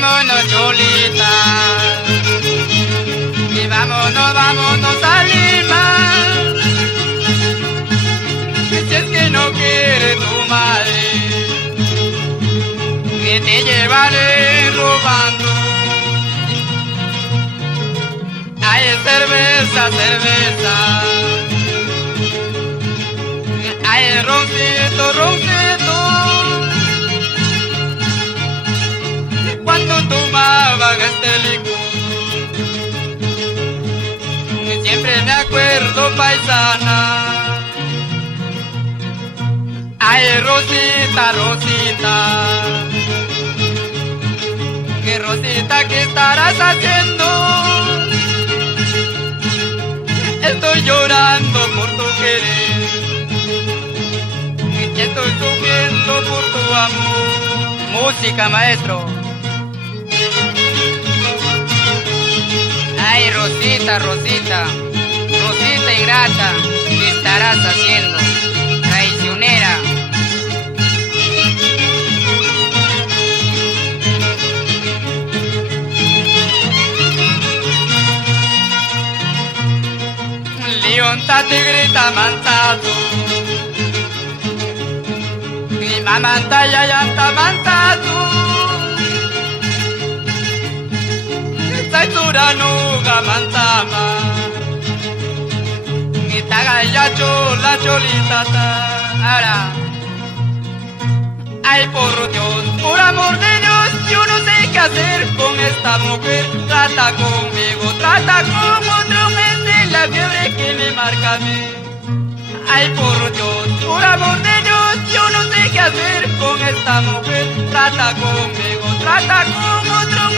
vámonos, Cholita. Y vámonos, vámonos a Lima. Que si es que no quiere tu madre, que te llevaré robando. Hay cerveza, cerveza. Hay roncito, roncito. Cuando tomaban este licor, siempre me acuerdo, paisana. Ay, Rosita, Rosita, que Rosita, ¿qué estarás haciendo? Estoy llorando por tu querer, estoy sufriendo por tu amor. Música, maestro. Ay, Rosita, Rosita, Rosita ingrata, ¿qué estarás haciendo? Traicionera. Leonta te grita mantato, mi mamá anta ya anta mantato. Sai turanuga mantama, mi taga ya chola cholitata. Ahora, ay por Dios, por amor de Dios, yo no sé qué hacer con esta mujer. Trata conmigo, trata con otro, es la fiebre que me marca a mí. Ay por Dios, por amor de Dios, yo no sé qué hacer con esta mujer. Trata conmigo, trata con otro.